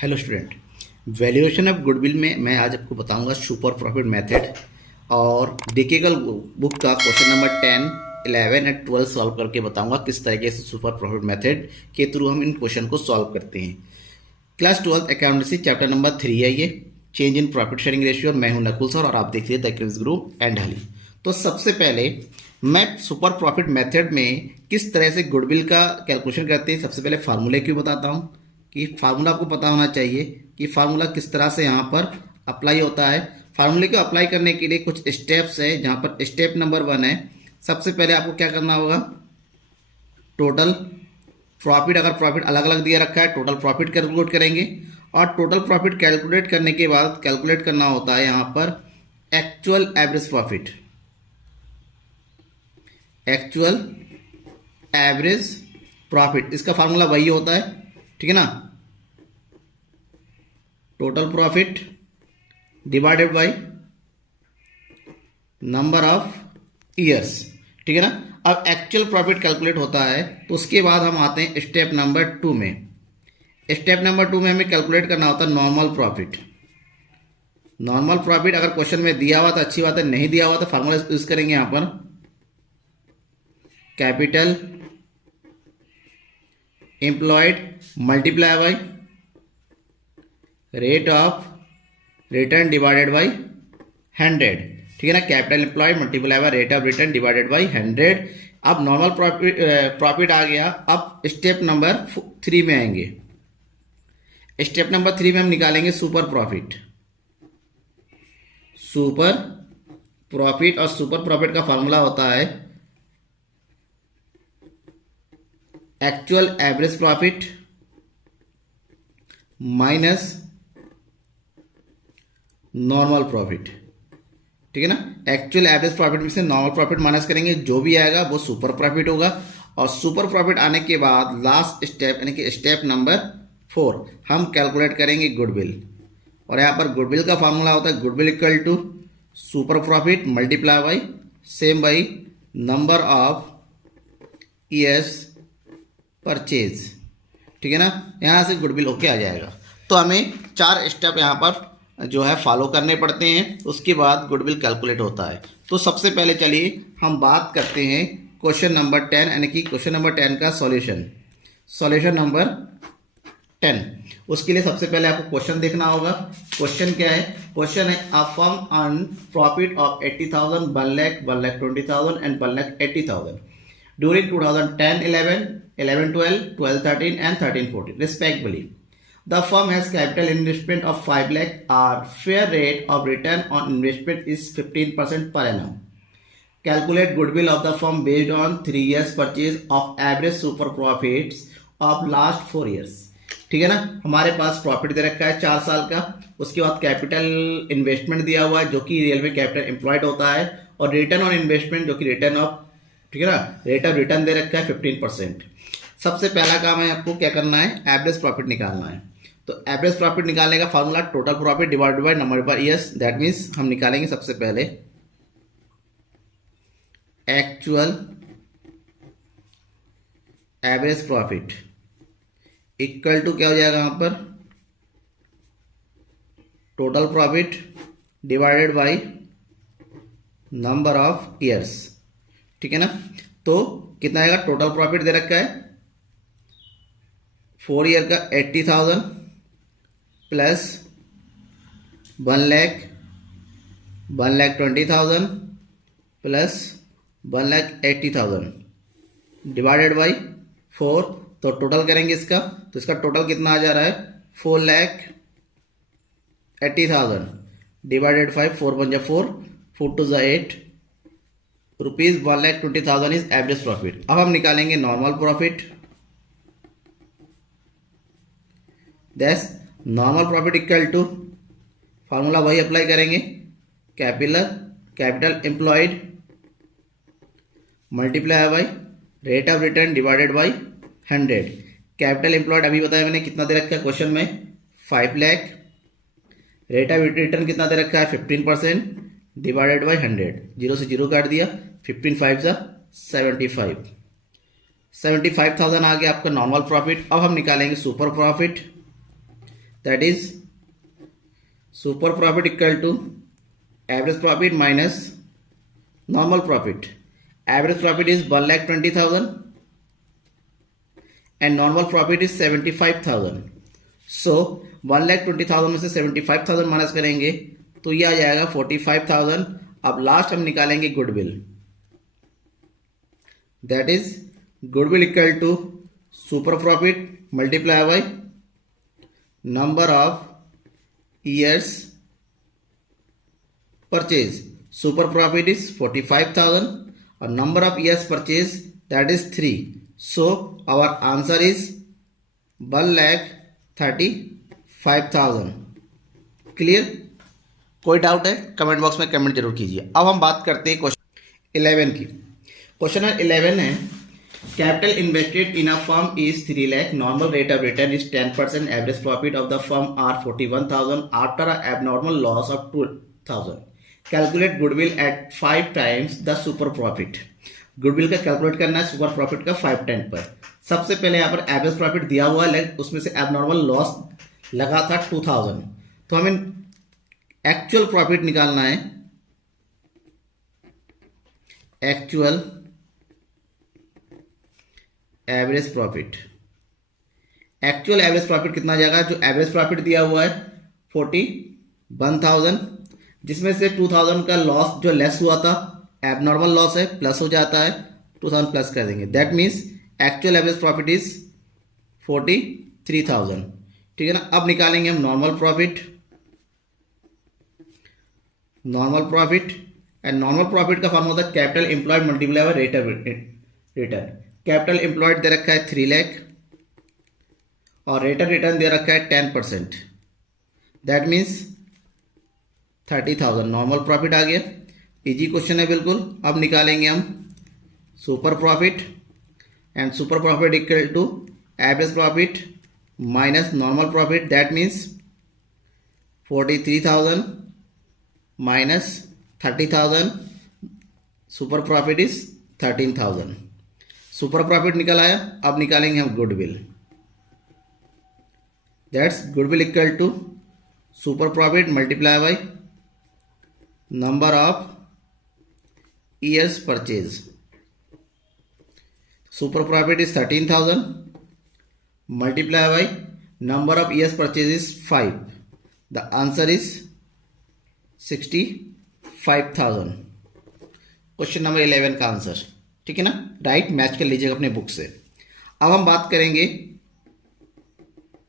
Hello student. Valuation of goodwill में मैं आज आपको बताऊंगा सुपर प्रॉफिट मेथड और डिकेगल बुक का क्वेश्चन नंबर 10, 11 एंड 12 सॉल्व करके बताऊंगा किस तरीके से सुपर प्रॉफिट मेथड के थ्रू हम इन क्वेश्चन को सॉल्व करते हैं। क्लास 12 अकाउंटेंसी चैप्टर नंबर 3 है ये, change in profit sharing ratio. मैं हूं नकुल सर और आप देख लीजिए द क्विज ग्रुप एंड हली। तो सबसे पहले मैं सुपर प्रॉफिट मेथड में किस तरह से गुडविल का कैलकुलेशन करते हैं, सबसे पहले फार्मूले क्यों बताता हूं कि फार्मूला आपको पता होना चाहिए कि फार्मूला किस तरह से यहाँ पर अप्लाई होता है। फार्मूले को अप्लाई करने के लिए कुछ स्टेप्स है, जहाँ पर स्टेप नंबर 1 है। सबसे पहले आपको क्या करना होगा, टोटल प्रॉफिट, अगर प्रॉफिट अलग अलग दिया रखा है टोटल प्रॉफिट कैलकुलेट करेंगे और टोटल प्रॉफिट कैलकुलेट करने के बाद कैलकुलेट करना होता है यहाँ पर actual average profit. Actual average profit इसका फार्मूला वही होता है, ठीक है ना, total profit divided by number of years, ठीक है ना। अब एक्चुअल प्रॉफिट कैलकुलेट होता है तो उसके बाद हम आते हैं स्टेप नंबर 2 में। स्टेप नंबर 2 में हमें कैलकुलेट करना होता है नॉर्मल प्रॉफिट। नॉर्मल प्रॉफिट अगर क्वेश्चन में दिया हुआ तो अच्छी बात है, नहीं दिया हुआ तो फार्मूला यूज करेंगे यहां पर capital employed multiply by rate of return divided by 100, ठीक है ना। Capital employed multiply by rate of return divided by 100। अब नॉर्मल प्रॉफिट आ गया। अब स्टेप नंबर 3 में आएंगे। स्टेप नंबर 3 में हम निकालेंगे सुपर प्रॉफिट। सुपर प्रॉफिट और सुपर प्रॉफिट का फॉर्मूला होता है actual average profit minus normal profit, ठीक है ना। एक्चुअल एवरेज प्रॉफिट में से नॉर्मल प्रॉफिट माइनस करेंगे, जो भी आएगा वो सुपर प्रॉफिट होगा। और सुपर प्रॉफिट आने के बाद लास्ट स्टेप यानी कि स्टेप नंबर 4 हम कैलकुलेट करेंगे गुडविल। और यहाँ पर गुडविल का फॉर्मूला होता है goodwill equal to super profit multiply by same by number of years purchase, ठीक है ना। यहाँ से गुडविल होके आ जाएगा। तो हमें 4 स्टेप यहाँ पर जो है फॉलो करने पड़ते हैं, उसके बाद गुडविल कैलकुलेट होता है। तो सबसे पहले चलिए हम बात करते हैं क्वेश्चन नंबर 10 यानी कि क्वेश्चन नंबर 10 का सॉल्यूशन। सॉल्यूशन नंबर 10, उसके लिए सबसे पहले आपको क्वेश्चन देखना होगा। क्वेश्चन क्या है? क्वेश्चन है a firm earn profit of 80,000, 1 lakh, 1,20,000 and 1,80,000 during 2010-11, 11-12, 12-13 and 13-14 respectively. The firm has capital investment of 5 lakh. Our fair rate of return on investment is 15% per annum. Calculate goodwill of the firm based on 3 years purchase of average super profits of last 4 years. ठीक है ना। हमारे पास profit दे रखा है 4 साल का, उसके बाद कैपिटल इन्वेस्टमेंट दिया हुआ है जो कि रियल में कैपिटल एम्प्लॉयड होता है, और रिटर्न ऑन इन्वेस्टमेंट जो कि रिटर्न ऑफ, ठीक है ना, रेट ऑफ रिटर्न दे रखा है 15%। सबसे पहला काम है आपको क्या करना है, एवरेज प्रॉफिट निकालना है। तो एवरेज प्रॉफिट निकालने का formula total profit divided by number of years. That means हम निकालेंगे सबसे पहले actual average profit equal to क्या हो जाएगा यहाँ पर total profit divided by number of years, ठीक है ना। तो कितना आएगा, टोटल प्रॉफिट दे रखा है 4 ईयर का 80,000 plus 1 lakh, 1,20,000 plus 1,80,000 divided by 4। तो टोटल करेंगे इसका, तो इसका टोटल कितना आ जा रहा है 4,80,000 divided 5, 4 1 4, 4 2 8 rupees 1,20,000 is average profit. अब हम निकालेंगे normal profit. That's normal profit equal to formula वही अप्लाई करेंगे, capital employed multiply by rate of return divided by 100। Capital employed अभी बताया मैंने कितना दे रखा है क्वेश्चन में 5 लाख। रेट ऑफ रिटर्न कितना दे रखा है 15% डिवाइडेड बाय 100। 0 से 0 काट दिया, 15 5 75, 75,000 आ गया आपका नॉर्मल प्रॉफिट। अब हम निकालेंगे super profit. That is super profit equal to average profit minus normal profit. Average profit is 1,20,000 and normal profit is 75,000. So 1,20,000 में से 75,000 माइनस करेंगे तो ये आ जाएगा 45,000. अब लास्ट हम निकालेंगे goodwill. That is goodwill equal to super profit multiply by number of years purchase. Super profit is 45,000 और number of years purchase that is 3. So our answer is 1,35,000. Clear? कोई डाउट है कमेंट बॉक्स में comment जरूर कीजिए. अब हम बात करते हैं क्वेश्चन 11 की. क्वेश्चन 11 है capital invested in a firm is 3 lakh. Normal rate of return is 10%. Average profit of the firm are 41,000 after a abnormal loss of 2,000. Calculate goodwill at 5 times the super profit. Goodwill का calculate करना है super profit का 5 time पर. सबसे पहले यहाँ पर average profit दिया हुआ है, उसमें से एबनॉर्मल लॉस लगा था 2,000. तो हमें एक्चुअल प्रॉफिट निकालना है. Actual average profit. Actual average profit कितना जाएगा? जो एवरेज प्रॉफिट दिया हुआ है 41,000, जिसमें से 2,000 का लॉस जो लेस हुआ था, एबनॉर्मल लॉस है, प्लस हो जाता है, 2,000 प्लस कर देंगे. That means actual average profit is 43,000. ठीक है ना? अब निकालेंगे हम normal profit. Normal profit and normal profit का फॉर्म होता है capital employed multiply by rate of return. Capital employed दे रखा है 3 लाख और रेट ऑफ रिटर्न दे रखा है 10%. दैट मीन्स 30,000 नॉर्मल प्रॉफिट आ गया. इजी क्वेश्चन है बिल्कुल. अब निकालेंगे हम super profit and super profit equal to average profit minus normal profit. That means 43,000 minus 30,000. Super profit is 13,000. Super profit निकल आया. अब निकालेंगे हम गुडविल. That's goodwill equal to super profit multiply by number of years purchase. Super profit is 13,000 multiply by number of years purchase is 5. The answer is 65,000. Question number 11 का answer. ठीक है ना? राइट मैच कर लीजिएगा अपने बुक से. अब हम बात करेंगे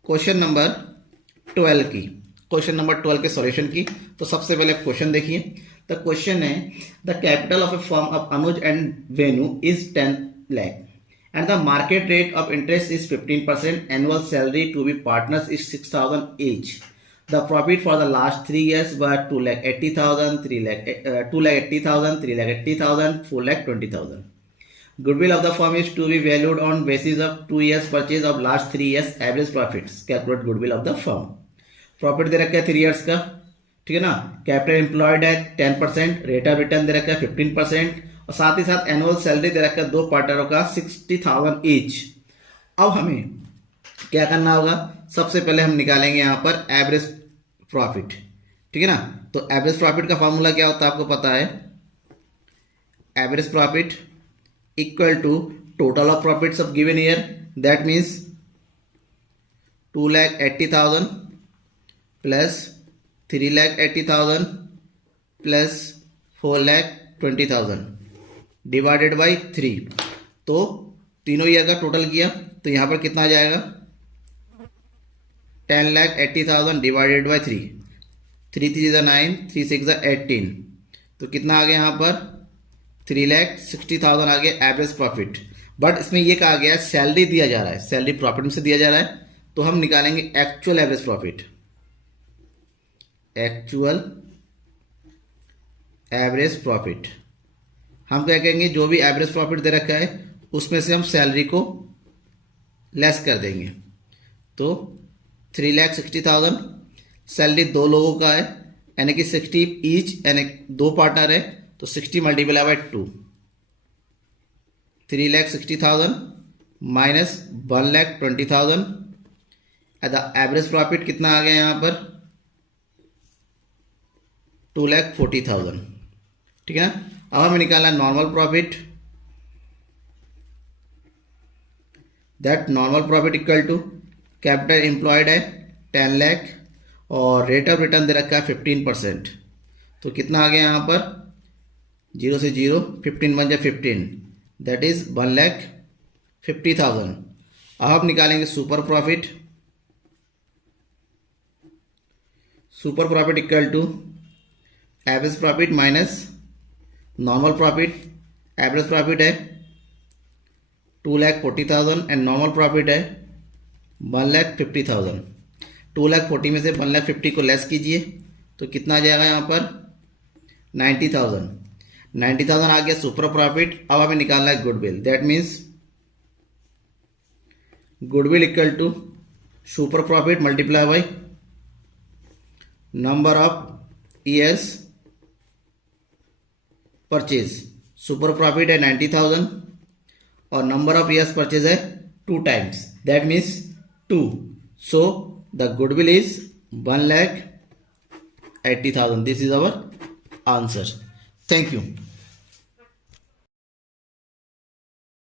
क्वेश्चन नंबर 12 की. क्वेश्चन नंबर 12 के सॉल्यूशन की. तो सबसे पहले क्वेश्चन देखिए. The question is the capital of a firm of Anuj and Venu is 10 lakh and the market rate of interest is 15%. Annual salary to be partners is 6,000 each. The profit for the last 3 years were 2,80,000, 2,80,000, 3,80,000, 4,20,000. Goodwill of the firm is to be valued on basis of 2 years purchase of last 3 years average profits. Calculate goodwill of the firm. Profit दे रखा है 3 years का. ठीक है ना? Capital employed है 10%. Rate of return दे रखा है 15% और साथ ही साथ एनुअल सैलरी दे रखा है 2 पार्टनरों का 60,000 ईच. अब हमें क्या करना होगा? सबसे पहले हम निकालेंगे यहां पर एवरेज प्रॉफिट. ठीक है ना? तो एवरेज प्रॉफिट का फॉर्मूला क्या होता है आपको पता है. Average profit equal to total of profits of given year. That means 2,80,000 plus 3,80,000 plus 4,20,000 divided by 3. तो तीनों ईयर का टोटल किया तो यहां पर कितना आ जाएगा? 10,80,000 डिवाइडेड बाई 3. 3 3 is 9, 3 6 is 18. तो कितना आ गया यहाँ पर? 3,60,000 आ गया एवरेज प्रॉफिट. बट इसमें ये कहा गया है सैलरी दिया जा रहा है, सैलरी प्रॉफिट में से दिया जा रहा है. तो हम निकालेंगे actual average profit. Actual average profit हम क्या कहेंगे? जो भी एवरेज प्रॉफिट दे रखा है उसमें से हम सैलरी को लेस कर देंगे. तो 3,60,000 सैलरी 2 लोगों का है यानी कि 60 ईच, यानी 2 पार्टनर है तो 60 multiply by 2. 3,60,000 minus 1,20,000 the average profit कितना आ गया यहाँ पर 2,40,000, ठीक है ना। अब हमें निकालना है normal profit, that normal profit equal to capital employed है 10 लाख और रेट ऑफ रिटर्न दे रखा है 15%, तो कितना आ गया यहाँ पर 0 से 0 15 बन जाए 15, दैट इज 1,50,000। अब आप निकालेंगे super profit, super profit equal to average profit minus normal profit. Average profit है 2,40,000 एंड नॉर्मल प्रॉफिट है 1,50,000। 2,40,000 में से 1,50,000 को लेस कीजिए तो कितना आ जाएगा यहाँ पर 90,000। 90,000 आ गया सुपर प्रॉफिट। अब हमें निकालना है goodwill, that means goodwill equal to super profit multiply by number of years purchase. Super profit है 90,000 और नंबर ऑफ ईयर्स परचेज है 2 times, that means 2, so the goodwill is 1,80,000। This is our answer. Thank you.